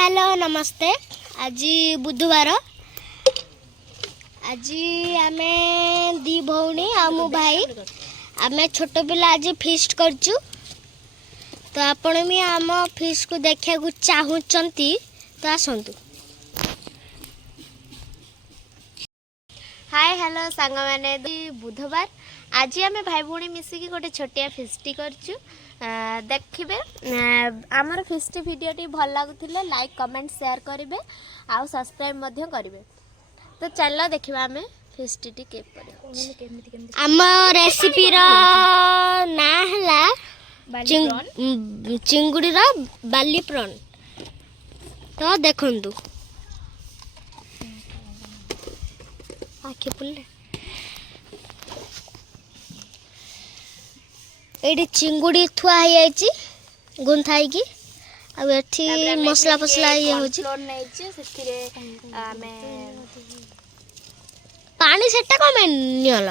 Hello नमस्ते। आज बुधवार आज आम दी भौणी आ मो भाई आम छोट पिला आज फिस्ट करचु। तो आपण भी आम फिस्ट को देखा चाहूँगी तो आसतु। हाय हेलो सांग मैंने बुधवार आज आम भाई भौणी मिसिकी गोटे छोटिया फिस्टी करचु। देखिए आमर फिस्ट भिडियोटी भल लगुले लाइक कमेंट शेयर करेंगे आउ सब्सक्राइब करेंगे। तो चलो देखा आम फिस्टी के आम रेसिपी ना है चिंगुड़ी बाली प्रॉन। तो देखु आखि पुल्ले ये चिंगुड़ी थुआ गुंथाई की आठी मसला फसला ये पानी सेटा कम नियल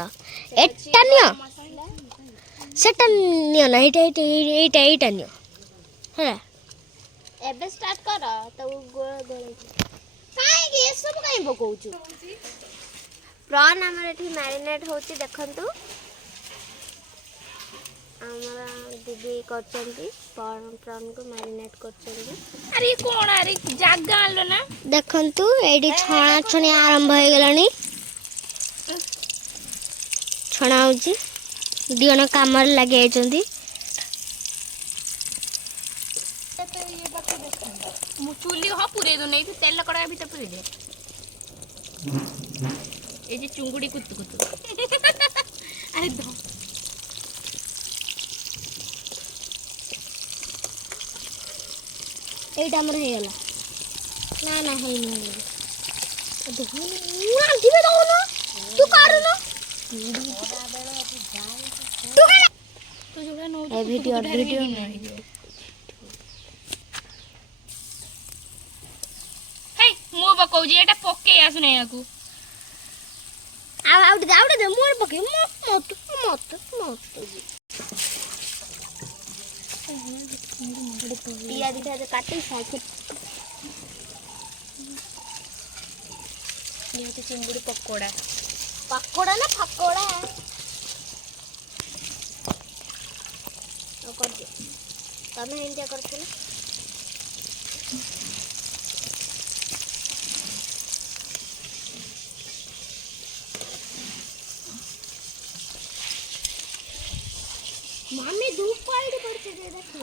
एटा नियो सेटा नियो ना एटा एटा एटा एटा नियो है एबे स्टार्ट कर तो काहे के सब काहे पकोचू प्रॉन हमर एठी मैरिनेट होची देखंतु। हमारा दीदी करचंती प्रॉन को मैरिनेट करचंती। अरे कोण अरे जागा आलो ना देखंतु एडी छणा छणी आरंभ हो गलानी। छणा होची दियन कामर लागि आइचंती। मु चुली हो पुरे दो नहीं तेल कड़ा भी तो पुरे दे ए जे चुंगुड़ी कुतु कुतु अरे दो एटा हमर हे गला ना ना हे नहीं देखो ना दिबे दो ना तू कर ना तू कर तू जोड़ा नो ए वीडियो नहीं हे मो बकौ जे एटा पके आसु नै याकू आउट दे मोर पके मत मत मत पिया दिखा दे काटी साइड ये तो चिंगुड़ी पकोड़ा पकोड़ा ना पकोड़ा ओ कर दे तमे इंडिया करछ ना मामी धूप पड़ी पड़ते दे देखो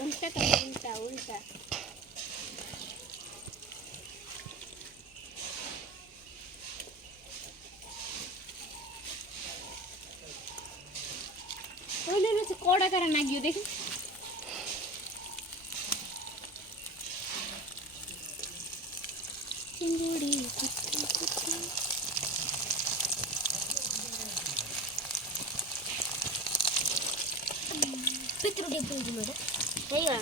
उल्टा कर उल्टा उल्टा से कोड़ा कर नागियो देख चिंगुड़ी पितरू के पुंजू में हे गला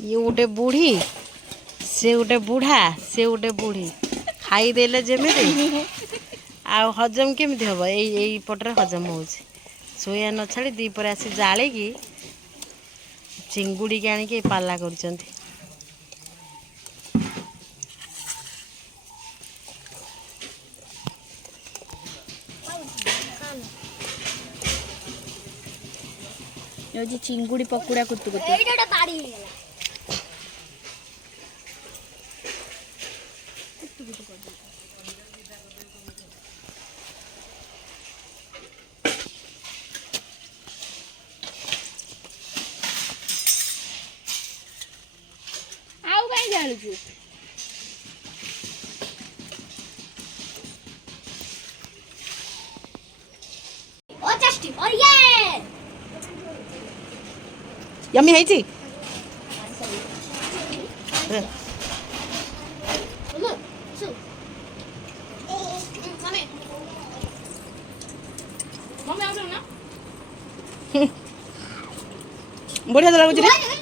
ये गोटे बुढ़ी से गोटे बुढ़ा से गोटे बुढ़ी खाईदेले जमी आ हजम केमती हम यही पटरे हजम हो सोया न छाड़ी दीपर आसी जाले की चिंगुड़ी के आनिक पाला कर चिंगुड़ी पकोड़ा कुतु कुतु एटा बाड़ी हे गला आउ काई जालु छु टेस्टी और ये यम्मी ହେଇଛି ବଢିଆ ଲାଗୁଛି ରେ